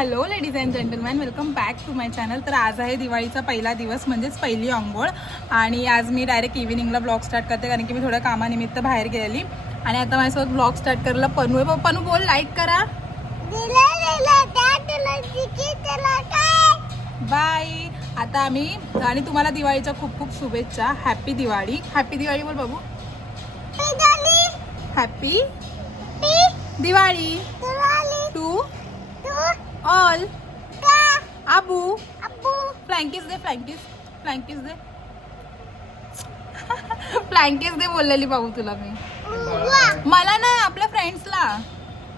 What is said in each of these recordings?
Hello ladies and gentleman welcome back to my channel तर आज आहे दिवाळीचा पहिला दिवस म्हणजेच पहिली अंघोळ आणि आज मी डायरेक्ट इव्हिनिंगला ब्लॉग स्टार्ट करते कारण की मी थोड्या कामानिमित्त बाहेर गेलेली. आणि आता माझ्यासोबत ब्लॉग स्टार्ट करायला पनू आहे. पनू बोल लाईक करा. बाय आता आम्ही आणि तुम्हाला दिवाळीच्या खूप खूप शुभेच्छा. हॅपी दिवाळी. हॅपी दिवाळी बोल बाबू. हॅपी दिवाळी. ऑल आबू फ्लँकीज दे फ्लँकीज फ्लँकीज दे. फ्लँकीज दे बोललेली बाबू तुला मी. मला नाही आपल्या फ्रेंड्सला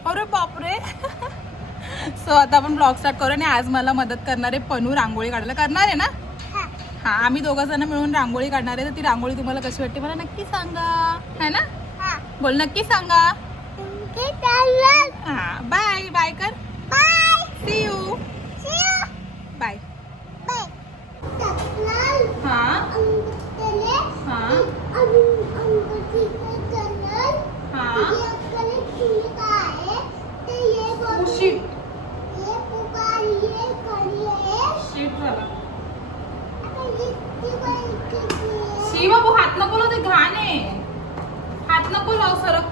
अरे बापरे. सो आता आपण ब्लॉग स्टार्ट करू आणि आज मला मदत करणारे पनू रांगोळी काढायला करणार आहे ना? हा. आम्ही दोघं जण मिळून रांगोळी काढणार आहे. तर ती रांगोळी तुम्हाला कशी वाटते मला नक्की सांगा. है ना? बोल नक्की सांगा. हा बाय बाय कर. सी यू बाय हा हा हा। शीट शीट झाला शी बाबू हात नको लावू, ते घाण आहे हात नको लावू सरक।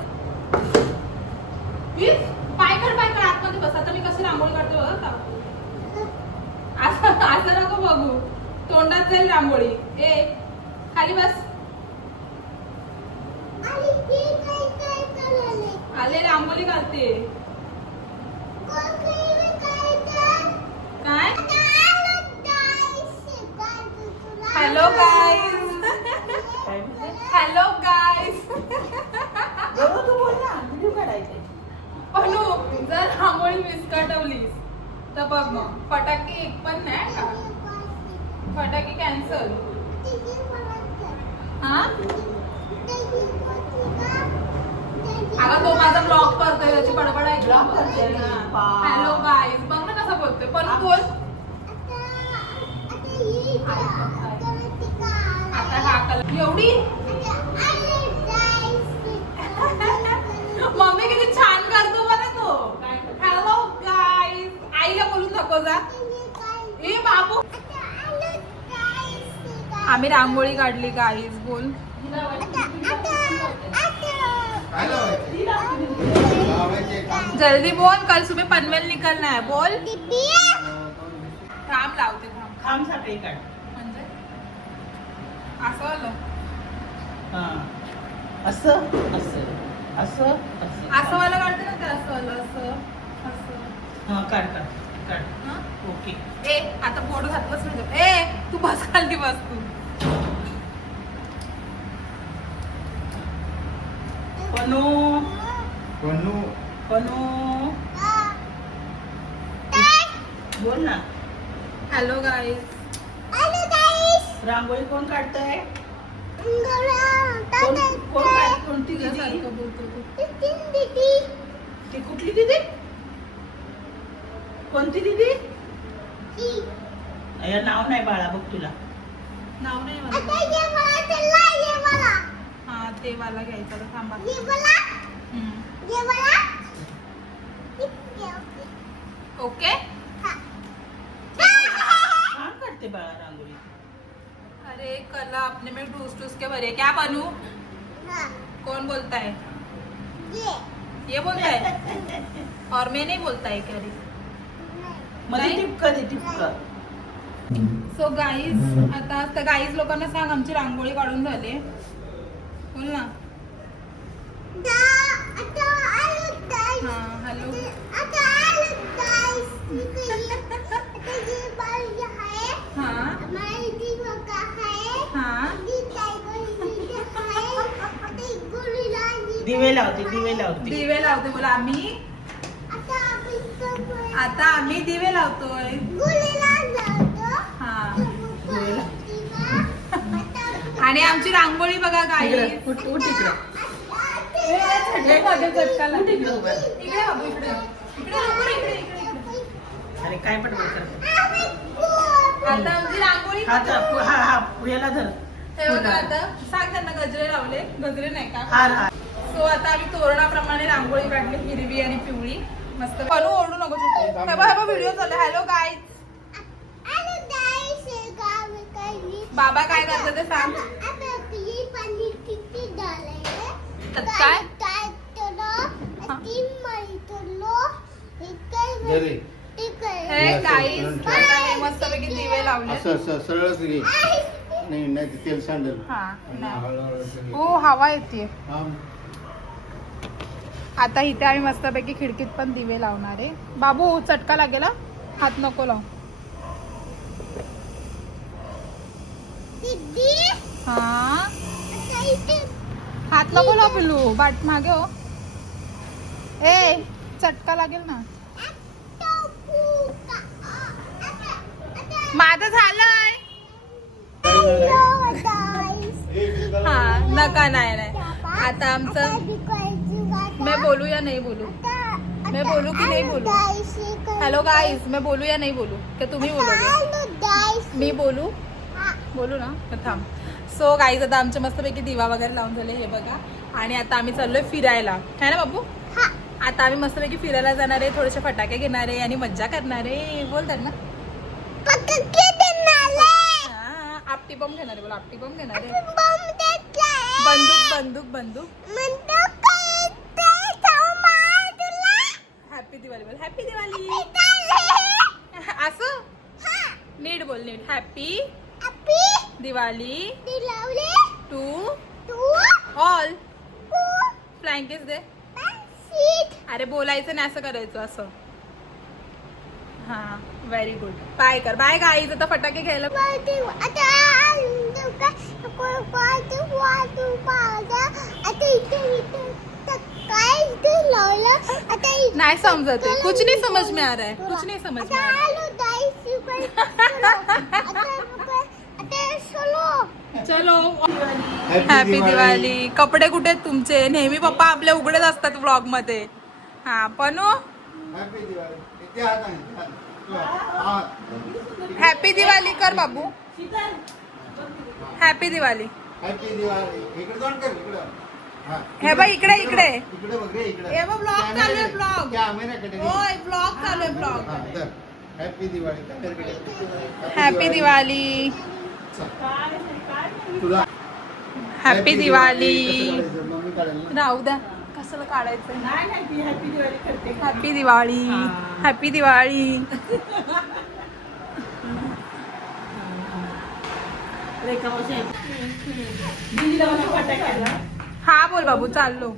प्लीज पाय कर पाय कर आतमध्ये बस आता मी कशी रांगोळी काढते बघा. का असं असं नको बघू. तोंडात जाईल रांगोळी. ए खाली बस. आले रांगोळी घालते काय? हॅलो गाईज हॅलो गाईज तू बोल ना व्हिडिओ काढायचे पणू जर रांगोळी विस्कटवलीस तर बघ मग फटाके एक पण नाही का? फटाके कॅन्सल हा? अगं तो माझा ब्लॉग करतोय त्याची बडबड आहे Vlog करते मी. पा. हॅलो गाईज बघ ना कसं बोलतोय. पण बोल. आता हा कलर एवढी मम्मी किती छान करतो बरं तो हॅलो गाईज आईला बोलून नको जा ए बाबू आम्ही रांगोळी काढली गाईज बोल. जल्दी बोल कल सुबह पनवेल निकलना है. बोल. थांब लावते थांब. खांब साखळी काढ म्हणजे? असं आलं हा. असं असं. असं असं. असं वाला काढते ना ते असं आलं असं असं. हा काढ काढ काढ. हं? ओके. ए आता बोट घातलंच नाही ए तू बस खाली बस तू. पनू। पन्नू पनू। बोल ना। हॅलो गाईज रांगोळी कोण काढतंय? कोण कोण काढ कोणती दिदी? तू. कुठली दिदी? कोणती दिदी? अय्या, नाव नाही बाळा बघ तुला. नाव नाही मला. हा ते वाला घ्यायचा. तर थांबा. हम्म. ओके? काढते बाळा रांगोळी. अरे कला अपने में टूस टूस के भरे. क्या बनू? कौन बोलता है ये. बोलता है और मैं नहीं बोलता है क्या रे? नाही? टिपका दे टिपका. सो गाईज आता त्या गाईज लोकांना सांग आमची रांगोळी काढून झाले. बोल ना. हा हॅलो. हा हा दिवे लावते दिवे लावते. दिवे लावते बोला. आम्ही? आता आम्ही दिवे लावतोय हा आणि आमची रांगोळी बघा गाई इकडं, उठ उठ इकडं चटका उठ इकडं उभं. इकडे बाबू इकडे इकडे लवकर इकडे. इकडे इकडे. अरे काय कर. आता आमची रांगोळी हा हा हा याला धर. हे बघा आता. सांग त्यांना गजरे लावले. गजरे नाही का? सो आता आम्ही तोरणाप्रमाणे रांगोळी काढली हिरवी आणि पिवळी. मस्त. ओरडू नको बघ बघ व्हिडिओ चालू हॅलो गाय बाबा काय करतात ते सांग. तर काय? घरी. हे मस्तपैकी दिवे लावले. असं असं सरळच घे. नाही नाही ते तेल सांडेल. हा नाही. हळूहळू असं घे. हो हवा येते. हा. आता इथे आम्ही मस्तपैकी खिडकीत पण दिवे लावणार आहे. बाबू चटका लागेल हा? हात नको लाव. हा? हात नको लाव पिलू बाट मागे हो. ए चटका लागेल ना. माझं झालंय. हा नका नाही नाही. आता आमचं मी बोलू या नाही बोलू? मैं बोलू की नाही बोलू? हॅलो गाईज मी बोलू या नाही बोलू? की तुम्ही बोलोगे मी बोलू? बोलू ना थांब. सो गाईज आता आमच्या मस्तपैकी दिवा वगैरे लावून झाले हे बघा. आणि आता आम्ही चाललोय फिरायला. है ना बाबू? आता आम्ही मस्तपैकी फिरायला जाणार आहे थोडेसे फटाके घेणार आहे आणि मज्जा करणार आहे. बोलतात ना हा, आपटी घेणार आहे बोला आपटी घेणार आहे. बंदूक बंदूक बंदूक. हॅपी दिवाळी बोल. हॅपी दिवाळी असं? नीट बोल नीट. हॅपी दिवाळी टू ऑल फ्लँकेस दे. अरे बोलायचं नाही असं करायचं असं. हा व्हेरी गुड बाय कर. बाय गाईज आता फटाके घ्यायला नाही समजत आहे. कुछ नहीं समझ में आ रहा है. कुछ नहीं समझ में आ रहा है. चलो. हॅपी दिवाळी कपडे कुठे आहेत तुमचे? नेहमी पप्पा आपले उघडेच असतात व्लॉगमध्ये. हा पनू? हॅपी दिवाळी कर बाबू. हॅपी दिवाळी हॅपी दिवाळी इकडे जाऊन कर इकडं. हा. हे बघ इकडे इकडे इकडे. बघ रे इकडे. हे बघ, vlog चालू आहे, vlog. कॅमेऱ्याकडे होय ब्लॉग चालू आहे blog happy Diwali happy Diwali तुला हॅपी दिवाळी राहू द्या. कसं काढायचं? नाही नाही ती हॅपी दिवाळी करते हॅपी दिवाळी हा बोल बाबू चाललो.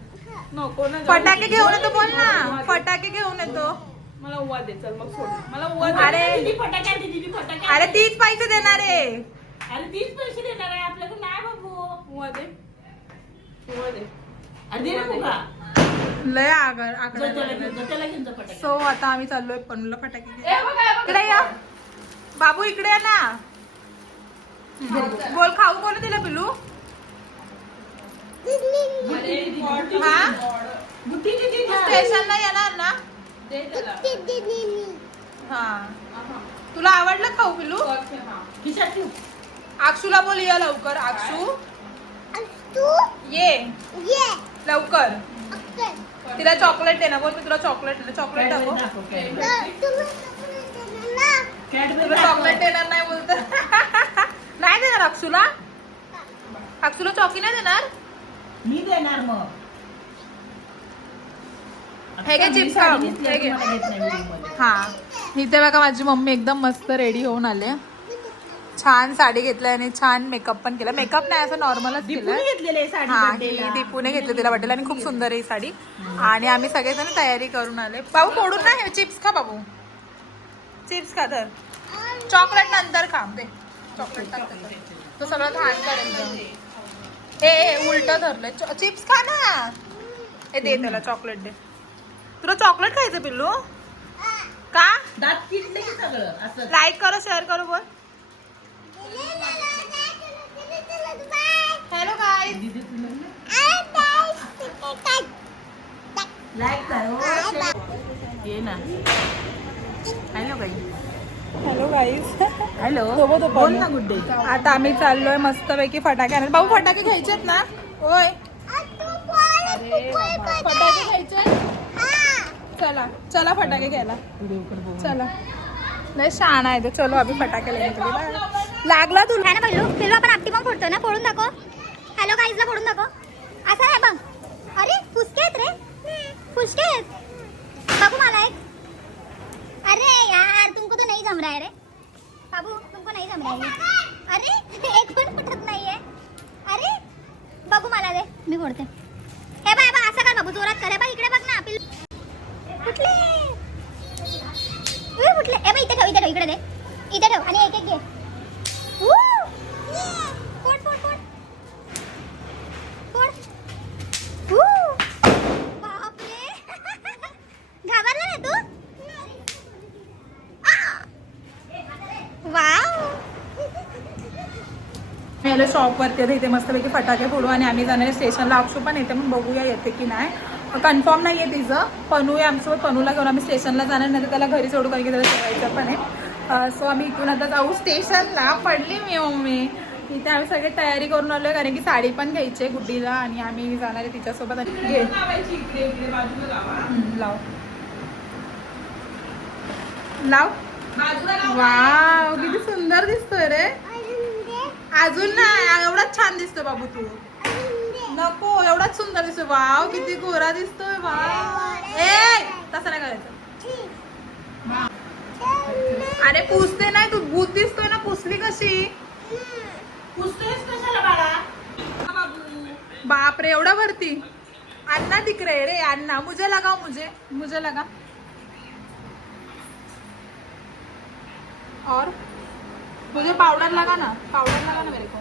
नको ना. फटाके घेऊन येतो बोल ना. फटाके घेऊन येतो. मला उवा दे चल मग सोड. मला उवा अरे. अरे. तीच पैसे देणार आहे. अरे तीच पैसे देणार आहे आपल्याकडे नाही बाबू. उवा दे. उवा दे. अरे दे ना मुगा. लय आकडा जा, त्याला घेऊन जा सो आता आम्ही चाललोय पनूला फटाके घ्यायला. ए बघा ए बघा. इकडे या. बाबू इकडे या ना. बोल खाऊ कोण दिलं पिलू? अरे हा? बुट्टी. स्टेशनला येणार ना? दे त्याला. हा. तुला आवडलं खाऊ पिलू? खिशात ठेव. अक्षूला बोल या लवकर अक्षू ये. लवकर. तिला चॉकलेट दे ना बोल मी तुला चॉकलेट दे चॉकलेट दाखव, तुला. चॉकलेट देणार नाही बोलत. नाही देणार अक्षूला अक्षूला चॉकी नाही देणार? मी देणार मग. हे घे चिप्स हे. हा. इथे बघा माझी मम्मी एकदम मस्त रेडी होऊन आले छान साडी घेतली आणि छान मेकअप पण केला मेकअप नाही असं नॉर्मलच दीपूने केलं हा ही. दीपूने घेतली तिला वाटेल आणि खूप सुंदर आहे ही साडी. आणि आम्ही सगळेजण तयारी करून आले बाबू फोडून नाही चिप्स खा बाबू. चिप्स खा तर. चॉकलेट नंतर खा. दे. चॉकलेट. तो सगळं घाण करेल. ए उलट धरलंय. चिप्स खा ना. ए दे त्याला चॉकलेट दे. तुला चॉकलेट खायचं पिल्लू? का? दात किडले की सगळं. लाईक करो शेअर करो बोल. हॅलो लाईक कर. ये ना. हॅलो हॅलो गाईज हॅलो सोबत बोल आम्ही. ना गुड डे आता आम्ही चाललोय मस्तपैकी फटाके आणायला. भाऊ फटाके घ्यायचे आहेत ना? होय. फटाके घ्यायचे? चला चला फटाके घ्यायला. चला. लय छान आहे ते. चलो अभि फटाके बाय. लागला तू ना पहिलो पहिलो आपण आपटी पण फोडतो ना फोडून दाखव. हॅलो गाईजला फोडून दाखव असं आहे बघ अरे फुसके आहेत रे फुसके आहेत बाबू मला एक अरे यार तुमको तो नहीं जम रहा है रे बाबू तुमको नहीं जम रहा है अरे एक पण फुटत नाहीये अरे बघू मला दे मी फोडते हे बाय बा असं कर बाबू जोरात कर हे बा इकडे बघ ना पिल फुटले उय, फुटले ए बा इथे ठेव इथे ठेव इकडे दे इथे ठेव आणि एक एक घे Woo! Yeah! फोड फोड फोड फोड Woo! बापरे घाबरला ना तू वाव मी आलो शॉपवरती आता इथे मस्तपैकी फटाके फोडू आणि आम्ही जाणार आहे स्टेशनला. अक्षू पण येते मग बघूया येते की नाही. कन्फर्म नाही आहे तिचं. पनू आहे आमच्यासोबत. पनूला घेऊन आम्ही स्टेशनला जाणार नाही तर त्याला घरी सोडू कारण की त्याला जेवायचं पण आहे. सो आम्ही इथून आता जाऊ. स्टेशनला. पडली मी मम्मी इथे आम्ही सगळे तयारी करून आलो आहे कारण की साडी पण घ्यायची आहे गुड्डीला आणि आम्ही जाणार आहे तिच्यासोबत. लावा. लावा. वाव किती सुंदर दिसतोय रे. अजून नाही. एवढाच छान दिसतो बाबू तू. नको एवढाच सुंदर दिसतोय. वाव किती गोरा दिसतोय. वाव. ए तसं नाही करायचं. अरे पुसते नाही तू. भूत दिसतोय ना पुसली कशी? बाप रे एवढा भरती अन्ना दिख रहे रे अन्ना मुझे लगाओ मुझे. मुझे लगा. और? मुझे पाउडर लगा ना. पाउडर लगा ना मेरे को.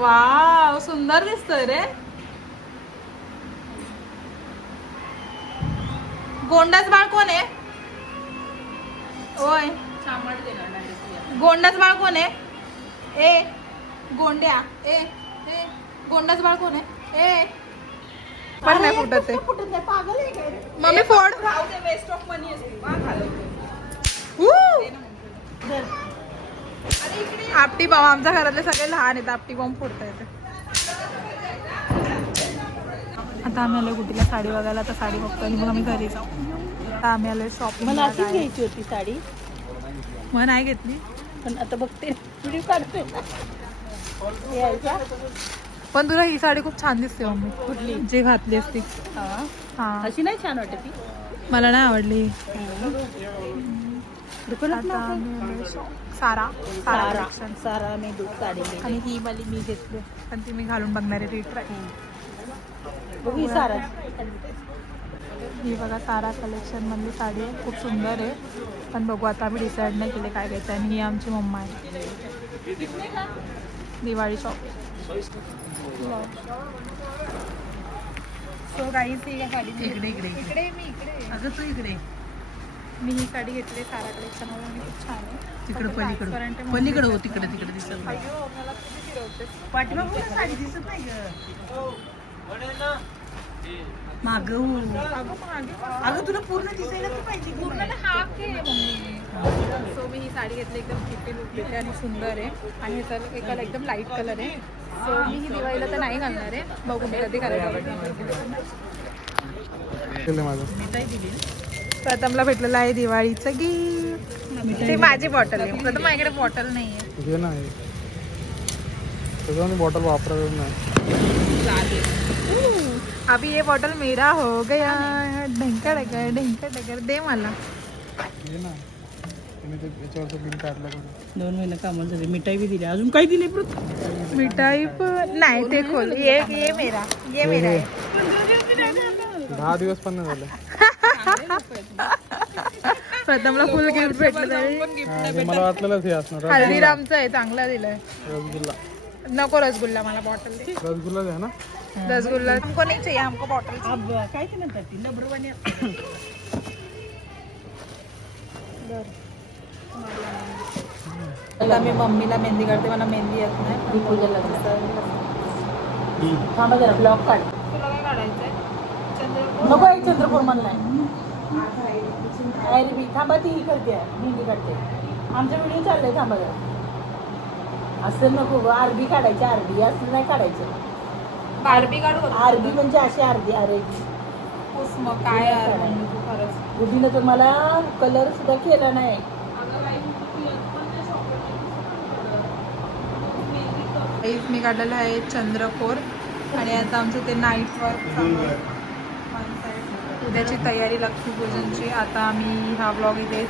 वाव सुंदर दिसतोय रे. गोंडाच बाळ कोण आहे? नाही गोंडाच बाळ कोण आहे? ए गोंड्या. ए ए गोंडाच बाळ कोण आहे? ए. पण नाही फुटत आहे फुटत नाही? पागल आहे? मम्मी फोड. राहू दे वेस्ट ऑफ मनी असते! आपटी बॉम्ब आमच्या घरातले सगळे लहान आहेत आपटी बॉम्ब फोडता येते. आता आम्ही आलो गुटीला साडी बघायला आता साडी बघतो आणि मग आम्ही घरी जाऊ. आता आम्ही आलोय शॉपिंग मला अशीच घ्यायची होती साडी. मग नाही घेतली पण आता बघते व्हिडिओ काढते. यायचा. पण तुला ही साडी खूप छान दिसते मम्मी. कुठली? जे घातली असती. हा. हा. अशी नाही छान वाटत ती? मला नाही आवडली. आता shop. सारा सारा सारा collection. सारा मी दूध साडी आणि ही वाली मी घेतली. पण ती मी घालून बघणार आहे रिट्राय बघू ही सारा. ही बघा सारा कलेक्शन मधली साडी आहे. खूप सुंदर आहे. पण बघू आता आम्ही डिसाईड नाही केले काय घ्यायचं. आणि ही आमची मम्मा आहे. दिवाळी शॉप सो इकडे इकडे इकडे. इकडे मी इकडे. अगं तू इकडे. मी ही साडी घेतली सारा कलेक्शन आणि खूप छान आहे. तिकडे पलीकडे. पलीकडे हो तिकडे तिकडे दिसत नाही. अय्यो, मला किती फिरवतेस. पाठीमागून ना साडी दिसत नाही ग? माग हो. अगं मागे अगं तुला पूर्ण दिसायला तर पाहिजे की पूर्ण नाही? हाफ आहे मम्मी. सो मी ही साडी घेतली एकदम किती लुकली आहे आणि सुंदर आहे. आणि ह्याचा एकाला एकदम लाइट कलर आहे. सो मी ही दिवाळीला तर नाही घालणार आहे. बघू मी कधी करायचं मिठाई दिली. प्रथमला भेटलेलं आहे दिवाळीचं गिफ्ट ते माझी बॉटल आहे. प्रथम माझ्याकडे बॉटल नाही आहे घे ना हे. बॉटल वापरायचं नाही. अभी ये बॉटल मेरा हो गया. ढंका डकर ढंका डकर दे मला. दोन महिने कामाला झाले मिठाई बी दिली. अजून काही दिले मिठाई पण नाही ते खोल. ये ये मेरा. ये मेरा आहे. दहा दिवस पण नाही झाले. प्रथमला फुल गिफ्ट भेटलं हा, मला वाटलेलंच हे असणार. हल्दीरामचं आहे चांगला दिलाय. रसगुल्ला. नको रसगुल्ला मला बॉटल दे. रसगुल्ला द्या ना? रसगुल्ला. हमको नहीं चाहिए हमको बॉटल अब काय ते म्हणतात ती? आता मी मम्मीला मेहंदी काढते मला मेहंदी येत नाही. पूजेला थांबा जरा ब्लॉक काढ तुला काय काढायचंय चंद्रपूर नको आहे चंद्रपूर म्हणलाय अरे बी थांबा ती ही करते. मेहंदी काढते आमचा व्हिडिओ चाललाय थांबा जरा. असं नको गं आरबी काढायची आरबी. असं नाही काढायचं. बारबी काढू अर्धी म्हणजे अशी अर्धी अरे. मग काय खरंच. तर मला कलर सुद्धा केला नाही. मी काढलेलं आहे चंद्रकोर. आणि आता आमचं ते नाईट वर्क दोन वर. उद्याची तयारी लक्ष्मीपूजनची. आता आम्ही हा ब्लॉग इथे